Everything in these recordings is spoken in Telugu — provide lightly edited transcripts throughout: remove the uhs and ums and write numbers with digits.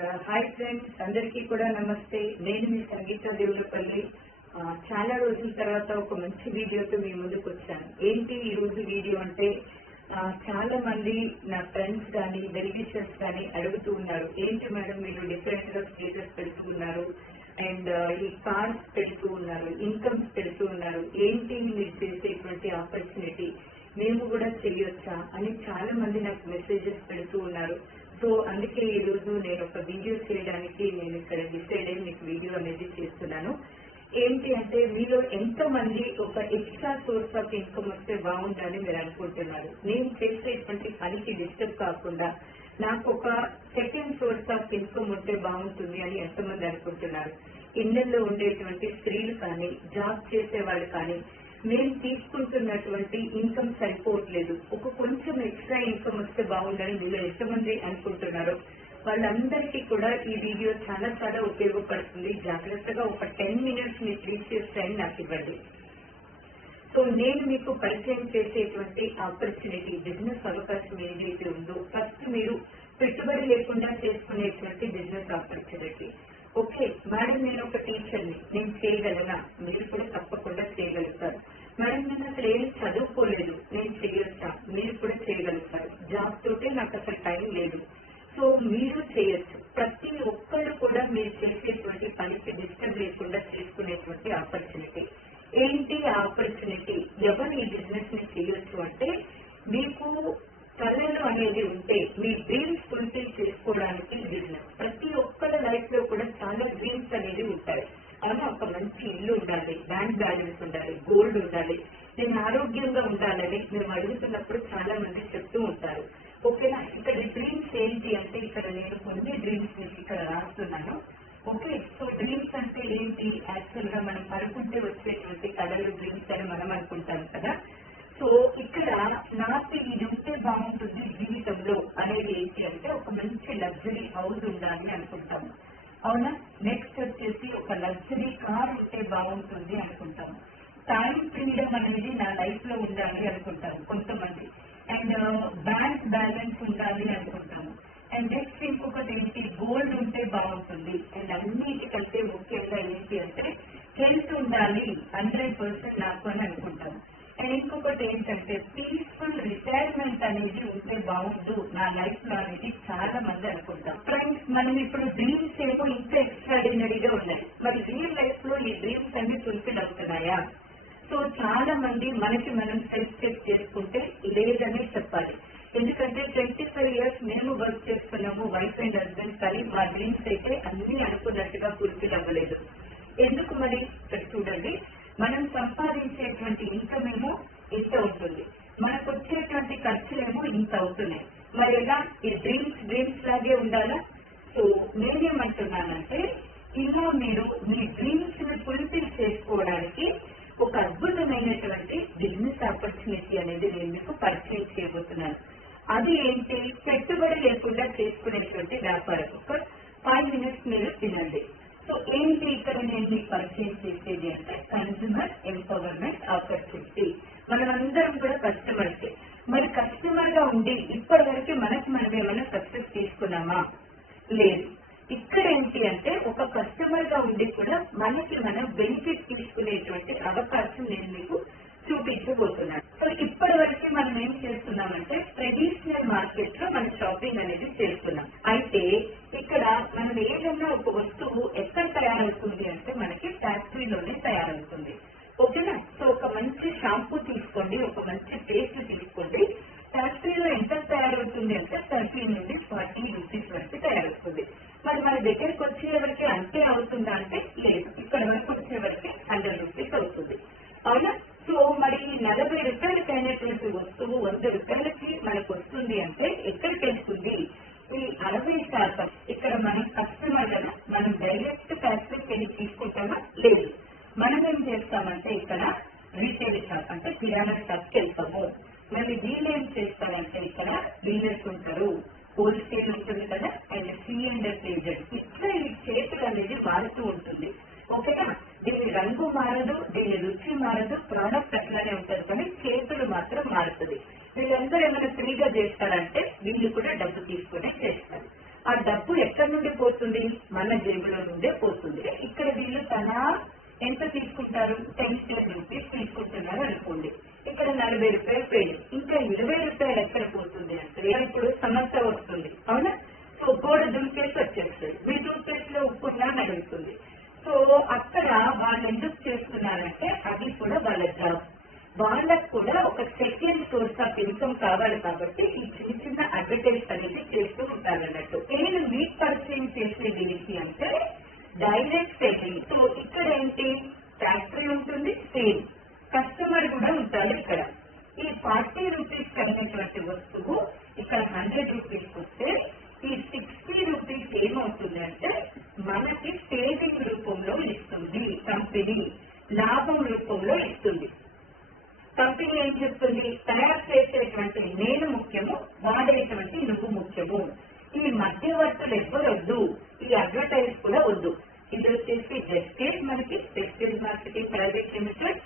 హాయ్ ఫ్రెండ్స్, అందరికీ కూడా నమస్తే. నేను మీ సంగీత దేవులపల్లి. చాలా రోజుల తర్వాత ఒక మంచి వీడియోతో మీ ముందుకు వచ్చాను. ఏంటి ఈ రోజు వీడియో అంటే, చాలా మంది నా ఫ్రెండ్స్ కానీ వెల్ విషర్స్ కానీ అడుగుతూ ఉన్నారు, ఏంటి మేడం మీరు డిఫరెంట్ గా స్టేటస్ పెడుతూ ఉన్నారు అండ్ ఈ కార్డ్స్ పెడుతూ ఉన్నారు, ఇన్కమ్స్ పెడుతూ ఉన్నారు, ఏంటి మీరు చేసేటువంటి ఆపర్చునిటీ మేము కూడా చేయొచ్చా అని చాలా మంది నాకు మెసేజెస్ పెడుతూ ఉన్నారు. సో అందుకే ఈ రోజు నేను ఒక వీడియో చేయడానికి నేను ఇక్కడ డిసైడ్ అయ్యి మీకు వీడియో అనేది చేస్తున్నాను. ఏంటి అంటే, మీలో ఎంతమంది ఒక ఎక్స్ట్రా సోర్స్ ఆఫ్ ఇన్కమ్ వస్తే బాగుందని మీరు అనుకుంటున్నారు? నేను చేసేటువంటి పనికి డిస్టర్బ్ కాకుండా నాకు ఒక సెకండ్ సోర్స్ ఆఫ్ ఇన్కమ్ ఉంటే బాగుంటుంది అని ఎంతమంది అనుకుంటున్నారు? ఇళ్లలో ఉండేటువంటి స్త్రీలు కానీ, జాబ్ చేసే వాళ్ళు కానీ, మేము తీసుకుంటున్నటువంటి ఇన్కమ్ సరిపోవట్లేదు, ఒక కొంచెం ఎక్స్ట్రా ఇన్కమ్ వస్తే బాగుందని మీలో ఎంతమంది అనుకుంటున్నారు? వాళ్ళందరికీ కూడా ఈ వీడియో చాలా చాలా ఉపయోగపడుతుంది. జాగ్రత్తగా ఒక 10 minutes మీ ప్రీషియస్ టైం నాకు ఇవ్వండి. సో నేను మీకు పరిచయం చేసేటువంటి ఆపర్చునిటీ, బిజినెస్ అవకాశం ఏదైతే ఉందో, ఫస్ట్ మీరు పెట్టుబడి లేకుండా చేసుకునేటువంటి బిజినెస్ ఆపర్చునిటీ. ఓకే మేడం, నేను ఒక టీచర్ని, నేను చేయగలనా? మీరు కూడా తప్పకుండా చేయగలుగుతారు. మేడం, నేను అసలు ఏం చదువుకోలేదు, నేను చేయొచ్చా? మీరు కూడా చేయగలుగుతారు. జాబ్ తోటే నాకు అసలు టైం లేదు, సో మీరు చేయొచ్చు. ప్రతి ఒక్కళ్ళు కూడా మీరు చేసేటువంటి పనికి డిస్టర్బ్ లేకుండా చేసుకునేటువంటి ఆపర్చునిటీ. ఏంటి ఆ ఆపర్చునిటీ? ఎవరు ఈ బిజినెస్ ని చేయొచ్చు అంటే, మీకు కళలు అనేది ఉంటే మీ డ్రీమ్స్ ఫుల్ఫిల్ చేసుకోవడానికి బిజినెస్. ప్రతి ఒక్కళ్ళ లైఫ్ లో కూడా చాలా డ్రీమ్స్ అనేది ఉంటాయి. అవునా? ఒక మంచి ఇల్లు ఉండాలి, బ్యాంక్ బ్యాలెన్స్ ఉండాలి, గోల్డ్ ఉండాలి, నేను ఆరోగ్యంగా ఉండాలని మేము అడుగుతున్నప్పుడు చాలా మంది చెప్తూ ఉంటారు. ఓకేనా? ఇక్కడ డ్రీమ్స్ ఏంటి అంటే, ఇక్కడ నేను కొన్ని డ్రీమ్స్ మీకు ఇక్కడ రాస్తున్నాను. ఓకే, సో డ్రీమ్స్ అంటే ఏంటి? యాక్చువల్ గా మనం అనుకుంటే వచ్చేటువంటి కళలు డ్రీమ్స్ అని మనం అనుకుంటాం కదా. సో ఇక్కడ నాకు ఇది ఉంటే బాగుంటుంది జీవితంలో అనేది ఏంటి అంటే, ఒక మంచి లగ్జరీ హౌస్ ఉండాలి అనుకుంటాము. అవునా? నెక్స్ట్ వచ్చేసి ఒక లగ్జరీ కార్ ఉంటే బాగుంటుంది అనుకుంటాము. టైం ఫ్రీడమ్ అనేది నా లైఫ్ లో ఉండాలి అనుకుంటాము కొంతమంది. అండ్ బ్యాంక్ బ్యాలెన్స్ ఉండాలి అనుకుంటాము. అండ్ నెక్స్ట్ ఇంకొకటి ఏంటి, గోల్డ్ ఉంటే బాగుంటుంది. అండ్ అన్నిటికంటే ముఖ్యంగా ఏంటి అంటే, హెల్త్ ఉండాలి 100% నాకు అని అనుకుంటాము. అండ్ ఇంకొకటి ఏంటంటే, పీస్ఫుల్ రిటైర్మెంట్ అనేది ఉంటే బాగుండు నా లైఫ్ లో అనేది చాలా మంది అనుకుంటాం. ఫ్రెండ్స్, మనం ఇప్పుడు డ్రీమ్స్ ఏమో ఇంకా ఎక్స్ట్రాడినరీగా ఉన్నాయి, మరి రియల్ లైఫ్ లో ఈ డ్రీమ్స్ అన్ని ఫుల్ఫిల్ అవుతున్నాయా? సో చాలా మంది మనకి మనం సెల్ఫ్ చెక్ చేసుకుంటే లేదనే చెప్పాలి. ఎందుకంటే 25 years మేము వర్క్ చేస్తున్నాము, వైఫ్ అండ్ హస్బెండ్, కానీ మా డ్రీమ్స్ అయితే అన్ని అనుకున్నట్టుగా ఫుల్ఫిల్ అవ్వలేదు. ఎందుకు మరి? చూడండి, మనం సంపాదించేటువంటి ఇన్కమ్ ఏమో ఇంత ఉంటుంది, మనకు వచ్చేటువంటి ఖర్చులేమో ఇంత అవుతున్నాయి. మరి ఎలా? ఈ డ్రీమ్స్ లాగే ఉండాలా? సో నేనేమంటున్నానంటే, ఇలా మీరు మీ డ్రీమ్స్ ని ఫుల్ఫిల్ చేసుకోవడానికి ఒక అద్భుతమైనటువంటి బిజినెస్ ఆపర్చునిటీ అనేది నేను మీకు పరిచయం చేయబోతున్నాను. అది ఏంటి? పెట్టుబడి లేకుండా చేసుకునేటువంటి వ్యాపారం. ఒక 5 minutes మీరు తినండి. సో ఏంటి ఇక్కడ నేను మీకు పరిచయం చేసేది అంటే, కన్స్యూమర్ ఎంపవర్మెంట్ ఆపర్చునిటీ. మనమందరం కూడా కస్టమర్స్. మరి కస్టమర్ గా ఉండి ఇప్పటి వరకు మనం ఏమైనా సక్సెస్ తీసుకున్నామా? లేదు. ఇక్కడ ఏంటి అంటే, ఒక కస్టమర్ గా ఉండి కూడా మనకి మనం బెనిఫిట్ తీసుకునేటువంటి అవకాశం నేను మీకు చూపించబోతున్నాను. సో ఇప్పటి వరకు మనం ఏం చేస్తున్నామంటే, ట్రెడిషనల్ మార్కెట్ లో మనం షాపింగ్ అనేది చేస్తున్నాం. అయితే ఇక్కడ మనం ఏదైనా ఒక వస్తువు ఎక్కడ తయారవుతుంది అంటే, మనకి ఫ్యాక్టరీలోనే తయారవుతుంది. ఓకేనా? సో ఒక మంచి షాంపూ తీసుకోండి, ఒక మంచి పేస్ట్ తీసుకోండి, ఫ్యాక్టరీలో ఎంత తయారవుతుంది అంటే 30 నుండి 40 rupees వరకు తయారవుతుంది. మరి మన దగ్గరకు వచ్చేవరకు అంతే అవుతుందా అంటే లేదు, ఇక్కడ వరకు వచ్చేవరకు 100 rupees అవుతుంది. అవునా? సో మరి 40 రూపాయలకి అయినటువంటి వస్తువు 100 రూపాయలకి మనకు వస్తుంది అంటే ఎక్కడికి వెళ్తుంది? ఈ 60% ఎక్కడి నుండి పోతుంది, మన జేబులో నుండే పోతుంది. ఇక్కడ వీళ్ళు తలా ఎంత తీసుకుంటారు, 10 రూపీస్ తీసుకుంటున్నారు అనుకోండి. ఇక్కడ 40 రూపాయలు పేరు, ఇంకా 20 రూపాయలు ఎక్కడ పోతుంది అంటే ఇప్పుడు సమస్య వస్తుంది, అవునా? సో గోడ దుంకేసి వచ్చేస్తుంది, మీ టూత్పేస్ట్ లో ఉప్పున్నా అడుగుతుంది. సో అక్కడ వాళ్ళు ఎందుకు చేస్తున్నారంటే అది కూడా వాళ్ళ జాబ్, వాళ్ళకు కూడా ఒక సెకండ్ సోర్స్ ఆఫ్ ఇన్కమ్ కావాలి కాబట్టి ఈ చిన్న చిన్న అడ్వర్టైజ్ అనేది చేస్తూ ఉంటారు అన్నట్టు. నేను మీకు పరిచయం చేసేది ఏంటి అంటే డైరెక్ట్ సెల్లింగ్. సో ఇక్కడ ఏంటి, ఫ్యాక్టరీ ఉంటుంది, సేల్, కస్టమర్ కూడా ఉంటారు. ఇక్కడ ఈ 40 రూపీస్ కలిగినటువంటి వస్తువు ఇక్కడ 100 రూపీస్ వస్తే ఈ 60 రూపీస్ ఏమవుతుంది అంటే మనకి సేవింగ్ రూపంలో ఇస్తుంది కంపెనీ, లాభం రూపంలో ఇస్తుంది. కంపెనీ ఏం చెప్తుంది, తయారు చేసేటువంటి నేను ముఖ్యము, వాడేటువంటి నువ్వు ముఖ్యము. ఈ మధ్యవర్తులు ఎవ్వరు వద్దు, ఈ అడ్వర్టైజ్ కూడా వద్దు. ఇది వచ్చేసి జస్టేజ్, మనకి టెక్స్టైల్ మార్కెటింగ్ ప్రైవేట్ లిమిటెడ్.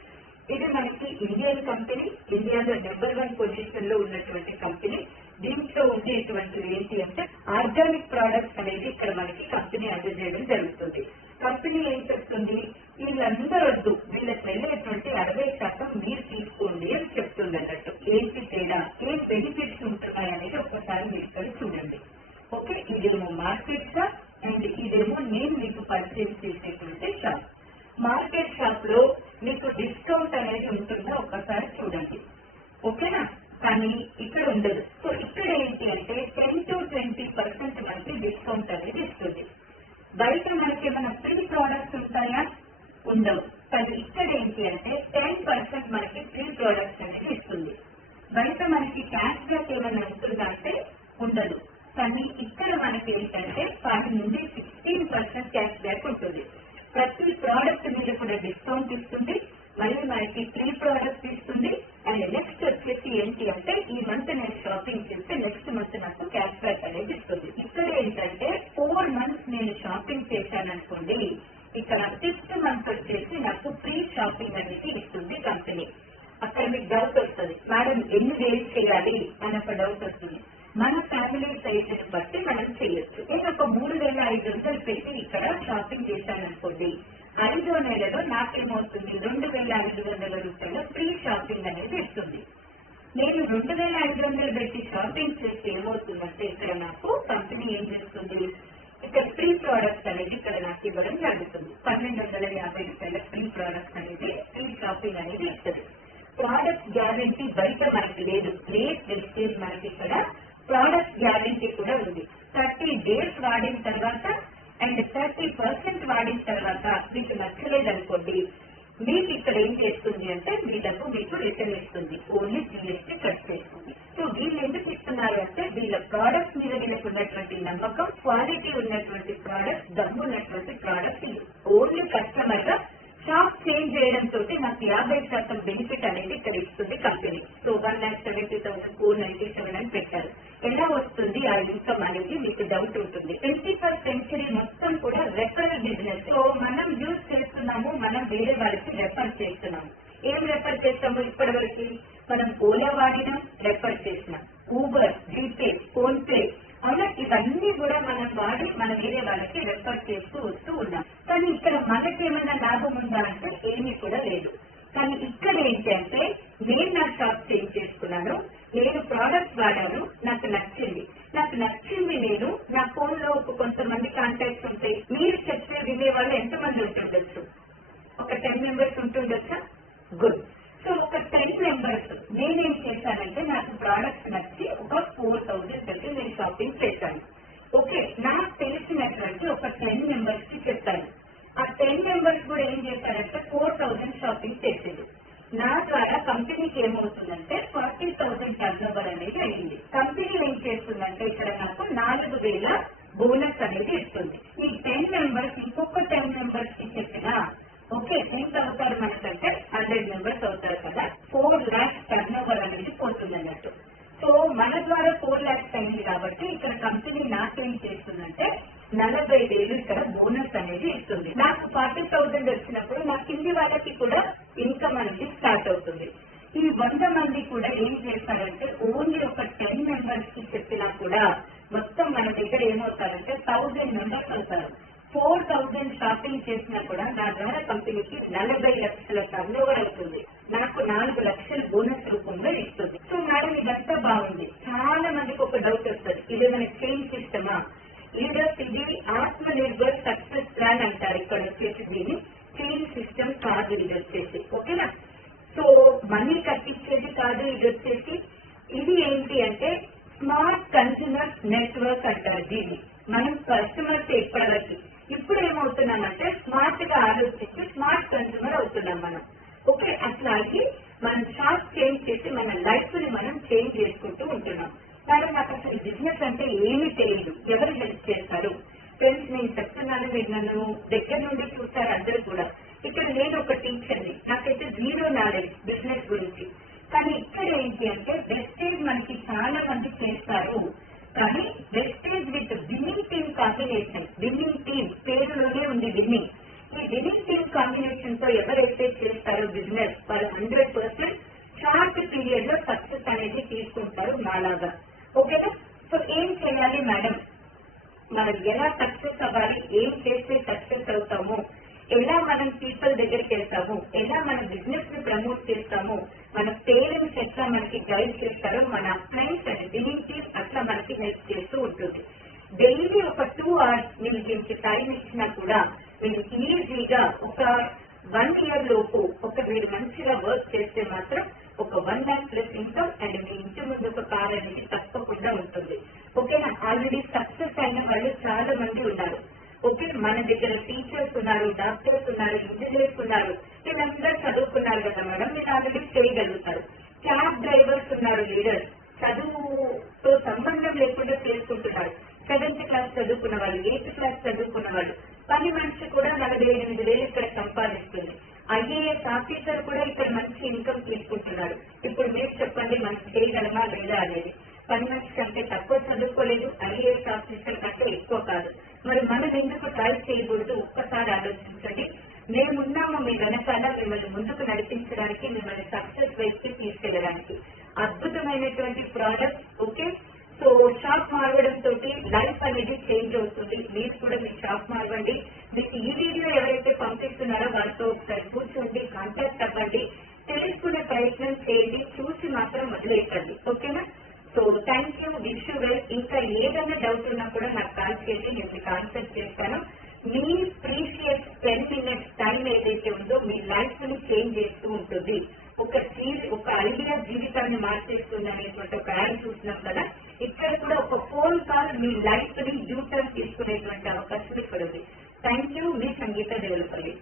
ఇది మనకి ఇండియన్ కంపెనీ, ఇండియాలో నెంబర్ 1 పొజిషన్ లో ఉన్నటువంటి కంపెనీ. దీంట్లో ఉండేటువంటిది ఏంటి అంటే ఆర్గానిక్ ప్రోడక్ట్స్ అనేది ఇక్కడ మనకి కంపెనీ అందజేయడం జరుగుతుంది. కంపెనీ ఏం చెప్తుంది, వీళ్ళందరూ వద్దు, వీళ్ళకి వెళ్ళేటువంటి 60% మీరు తీసుకోండి అని చెప్తుంది అన్నట్టు. ఏంటి తేడా, ఏం బెనిఫిట్స్ ఉంటున్నాయి అనేది ఒక్కసారి మీరు ఇక్కడ చూడండి. ఓకే, ఇదేమో మార్కెట్ షాప్ అండ్ ఇదేమో నేను మీకు పరిచయం చేసేటువంటి షాప్. మార్కెట్ షాప్ లో మీకు డిస్కౌంట్ అనేది ఉంటుందో ఒక్కసారి చూడండి, ఓకేనా? కానీ ఇక్కడ ఉండదు. సో ఇక్కడ ఏంటి అంటే 10 to 20% మనకి డిస్కౌంట్ అనేది ఇస్తుంది. బయట మనకి ఏమైనా ఫ్రీ ప్రోడక్ట్స్ ఉంటాయా, ఉండవు. కానీ ఇక్కడ ఏంటి అంటే 10% మనకి ఫ్రీ ప్రోడక్ట్స్ అనేది ఇస్తుంది. బయట మనకి క్యాష్ బ్యాక్ ఏమైనా ఉంటుందా అంటే ఉండదు. కానీ ఇక్కడ మనకి ఏంటంటే 10 నుండి 16% క్యాష్ బ్యాక్ ఉంటుంది. ప్రతి ప్రోడక్ట్ మీద కూడా డిస్కౌంట్ ఇస్తుంది, మళ్ళీ మనకి ఫ్రీ ప్రోడక్ట్ ఇస్తుంది. అండ్ నెక్స్ట్ వచ్చేసి ఏంటి అంటే ఈ మంత్ నేను షాపింగ్ చేస్తే నెక్స్ట్ మంత్ నాకు క్యాష్ బ్యాక్ అనేది ఇస్తుంది. ఇక్కడ ఏంటంటే 4 months నేను షాపింగ్ చేశాను అనుకోండి, ఇక్కడ 6th month వచ్చేసి నాకు ఫ్రీ షాపింగ్ అనేది ఇస్తుంది కంపెనీ. అక్కడ మీకు డౌట్ వస్తుంది, మేడం ఎన్ని డేస్ చేయాలి అని ఒక డౌట్ వస్తుంది. మన ఫ్యామిలీ సైజ్ బట్టి మనం చేయొచ్చు. నేను ఒక 3,500 పెట్టి ఇక్కడ షాపింగ్ చేశాను అనుకోండి, 5వ నెలలో నాకేమవుతుంది 2,500 రూపాయల ఫ్రీ షాపింగ్ అనేది ఇస్తుంది. నేను 2,500 పెట్టి షాపింగ్ చేస్తే ఏమవుతుందంటే ఇక్కడ నాకు కంపెనీ ఏం చేస్తుంది, ఇక్కడ ఫ్రీ ప్రోడక్ట్స్ అనేది ఇక్కడ నాకు ఇవ్వడం జరుగుతుంది. 1,250 రూపాయల ఫ్రీ ప్రోడక్ట్స్ అనేది ఫ్రీ షాపింగ్ అనేది ఇస్తుంది. ప్రోడక్ట్ గ్యారంటీ బయట మనకి లేదు, గ్రేట్ వెజిటేజ్ మనకి ఇక్కడ ప్రోడక్ట్ గ్యారంటీ కూడా ఉంది. 30 days వాడిన తర్వాత అండ్ 30% వాడిన తర్వాత మీకు నచ్చలేదనుకోండి, మీకు ఇక్కడ ఏం చేస్తుంది అంటే మీకు రిటర్న్ ఇస్తుంది, ఓన్లీ GST కట్ చేస్తుంది. సో వీళ్ళు ఎందుకు ఇస్తున్నారు అంటే వీళ్ళ ప్రోడక్ట్స్ మీద వీళ్ళకి ఉన్నటువంటి నమ్మకం, క్వాలిటీ ఉన్నటువంటి ప్రోడక్ట్, దమ్ము ఉన్నటువంటి ప్రోడక్ట్. ఓన్లీ కస్టమర్ గా షాప్ చేంజ్ చేయడంతో నాకు 50% బెనిఫిట్ అనేది ఇక్కడ ఇస్తుంది కంపెనీ. సో 1,70,497 అని పెట్టారు. ఎలా వస్తుంది ఆ ఇన్కమ్ అనేది మీకు డౌట్ ఉంటుంది. 21st century మొత్తం కూడా రెఫరల్ బిజినెస్. సో మనం యూజ్ చేస్తున్నాము, మనం వేరే వాళ్ళకి రెఫర్ చేస్తున్నాము. ఏం రెఫర్ చేస్తాము, ఇప్పటి వరకు మనం ఓలా వాడినాం, రెఫర్ చేసినాం, ఊబర్, జీపే, ఫోన్ పే, అవునా, ఇవన్నీ కూడా మనం వాడి మనం వేరే వాళ్ళకి రెఫర్ చేస్తూ వస్తూ ఉన్నాం. కానీ ఇక్కడ మనకి ఏమైనా లాభం ఉందా అంటే ఏమీ కూడా లేదు. కానీ ఇక్కడ ఏంటంటే నేను నా షాప్ చేంజ్ చేసుకున్నాను, నేను ప్రోడక్ట్ వాడాను, నాకు నచ్చింది నేను నా ఫోన్ లో కొంతమంది కాంటాక్ట్స్ ఉంటాయి. మీరు చెప్తే వినే వాళ్ళు ఎంతమంది ఉంటుండొచ్చు, ఒక 10 members ఉంటుండొచ్చా? గుడ్. సో ఒక 10 members నేనేం చేశానంటే నాకు ప్రోడక్ట్స్ నచ్చి ఒక 4,000 పెట్టి నేను షాపింగ్ చేశాను. ఓకే, నాకు తెలిసినటువంటి ఒక 10 members కి చెప్పాను. ఆ 10 members కూడా ఏం చేశారంటే 4,000 షాపింగ్ చేసేది. నా ద్వారా కంపెనీకి ఏమవుతుందంటే 40,000 టర్నోవర్ అనేది అయింది. కంపెనీ ఏం చేస్తుందంటే ఇక్కడ నాకు 4,000 బోనస్ అనేది ఇస్తుంది. ఈ 10 members ఇంకొక 10 members కి చెప్పినా ఓకే ఎంత అవుతారు మనకంటే 100 members అవుతారు కదా, 4 lakhs టర్నోవర్ అనేది పోతుంది అన్నట్టు. సో మన ద్వారా 4 lakhs అయింది కాబట్టి ఇక్కడ కంపెనీ నాకేం చేస్తుందంటే 40,000 ఇక్కడ బోనస్ అనేది ఇస్తుంది. నాకు 40,000 వచ్చినప్పుడు నా కింది వాళ్ళకి కూడా ఇన్కమ్ అనేది స్టార్ట్ అవుతుంది. ఈ 100 మంది కూడా ఏం చేస్తారంటే ఓన్లీ ఒక 10 members కి చెప్పినా కూడా మొత్తం మన దగ్గర ఏమవుతారంటే 1000 మెంబర్స్ అవుతారు. 4000 షాపింగ్ చేసినా కూడా నా ద్వారా కంపెనీకి 40 లక్షల టర్న్ ఓవర్ అవుతుంది. నాకు 4 లక్షల బోనస్ రూపంలో ఇస్తుంది. సో మేడం ఇదంతా బాగుంది. చాలా మందికి ఒక డౌట్ వస్తుంది, ఇది మన చైన్ సిస్టమా? లీడర్స్ ఇది ఆత్మ నిర్భర్ సక్సెస్ ప్లాన్ అంటారు. ఇక్కడ వచ్చేసి దీన్ని చైన్ సిస్టమ్ కాదు, ఇది వచ్చేసి ఓకేనా. సో మనీ కట్టించేది కాదు, ఇది వచ్చేసి ఇది ఏంటి అంటే స్మార్ట్ కన్స్యూమర్ నెట్వర్క్ అంటారు దీన్ని. మనం కస్టమర్స్ ఎప్పటివరకు ఇప్పుడు ఏమవుతున్నామంటే స్మార్ట్ గా ఆలోచించి స్మార్ట్ కన్స్యూమర్ అవుతున్నాం మనం. ఓకే, అట్లాగే మనం షాప్ చేంజ్ చేసి మన లైఫ్ ని మనం చేంజ్ చేసుకుంటూ ఉంటున్నాం. కానీ నాకు అసలు బిజినెస్ అంటే ఏమీ తెలియదు, ఎవరు హెల్ప్ చేస్తారు? ఫ్రెండ్స్ నేను చెప్తున్నాను, మీరు నన్ను దగ్గర నుండి చూస్తారు అందరూ కూడా. ఇక్కడ నేను ఒక టీచర్ని, నాకైతే జీరో నాలెడ్జ్ బిజినెస్ గురించి. కానీ ఇక్కడ ఏంటి అంటే వెస్టేజ్ మనకి చాలా మంది చేస్తారు, కానీ wastage with winning team combination. Winning team పేరులోనే ఉంది విన్నింగ్. ఈ విన్నింగ్ టీమ్ కాంబినేషన్ తో ఎవరైతే చేస్తారో బిజినెస్, వాళ్ళు 100% షార్ట్ పీరియడ్ లో సక్సెస్ అనేది తీసుకుంటారు నాలాగా. ఓకేనా. సో ఏం చేయాలి మేడం, మనం ఎలా సక్సెస్ అవ్వాలి, ఏం చేస్తే సక్సెస్ అవుతాము, ఎలా మనం పీపుల్ దగ్గరికి వెళ్తాము, ఎలా మన బిజినెస్ ని ప్రమోట్ చేస్తాము, మన పేరెంట్స్ ఎట్లా మనకి గైడ్ చేస్తారో మన ఫ్రెండ్స్ అండ్ విన్నింగ్ టీమ్ అట్లా మనకి హెల్ప్ చేస్తూ ఉంటుంది. డైలీ ఒక 2 hours మీరు దీనికి టైం ఇచ్చినా కూడా మీరు ఈజీగా ఒక 1 year లోపు మీరు మంచిగా వర్క్ చేస్తే మాత్రం ఒక 1 lakh ప్లస్ ఇన్కమ్ అండ్ మీ ఇంటి ముందు ఒక కార్ అనేది తప్పకుండా ఉంటుంది. ఓకేనా. ఆల్రెడీ సక్సెస్ అయిన వాళ్ళు చాలా మంది ఉన్నారు. ఓకే, మన దగ్గర టీచర్స్ ఉన్నారు, డాక్టర్స్ ఉన్నారు, ఇంజనీర్స్ ఉన్నారు, వీళ్ళందరూ చదువుకున్నారు కదా మేడం, మీరు ఆల్రెడీ చేయగలుగుతారు. క్యాబ్ డ్రైవర్స్ ఉన్నారు, లీడర్స్ చదువుతో సంబంధం లేకుండా చేసుకుంటున్నారు. 7th క్లాస్ చదువుకున్న వాళ్ళు, 8th క్లాస్ చదువుకున్న వాళ్ళు, పని మనిషి కూడా 48,000 ఇక్కడ సంపాదిస్తుంది. ఐఏఎస్ ఆఫీసర్ కూడా ఇక్కడ మంచి ఇన్కమ్ తీసుకుంటున్నారు. ఇప్పుడు మీరు చెప్పండి, మనం చేయగలమా లేదా అనేది. పని మనిషి కంటే తక్కువ చదువుకోలేదు, ఐఏఎస్ ఆఫీసర్ కంటే ఎక్కువ కాదు. మరి మనం ఎందుకు ట్రై చేయకూడదు? ఒక్కసారి ఆలోచించండి. మేమున్నాము మీ వెనకాల, మిమ్మల్ని ముందుకు నడిపించడానికి, మిమ్మల్ని సక్సెస్ వైపుకి తీసుకెళ్ళడానికి. అద్భుతమైనటువంటి ప్రోడక్ట్. ఓకే, సో షాప్ మారవడం తోటి లైఫ్ అనేది చేంజ్ అవుతుంది. మీరు కూడా మీ షాప్ మారవండి. మీకు ఈ వీడియో ఎవరైతే పంపిస్తున్నారో వారితో ఒకసారి కూర్చోండి, కాంటాక్ట్ అవ్వండి, తెలుసుకునే ప్రయత్నం చేయండి, చూసి మాత్రం వదిలేకండి. ఓకేనా. So thank you, wish you well. ఇంకా ఏదైనా డౌట్ ఉన్నా కూడా నాకు కాల్ చేసి నేను మీకు ఆన్సర్ చేస్తాను. మీ ప్రీషియస్ 10 minutes టైం ఏదైతే ఉందో మీ లైఫ్ ని చేంజ్ చేస్తూ ఉంటుంది. ఒక ఐడియా జీవితాన్ని మార్చేస్తుంది అనేటువంటి ఒక యాడ్ చూస్తున్నాం కదా, ఇక్కడ కూడా ఒక ఫోన్ కాల్ మీ లైఫ్ ని యూటర్న్ తీసుకునేటువంటి అవకాశం ఇక్కడ ఉంది. థ్యాంక్ యూ, మీ సంగీత దేవులపల్లి.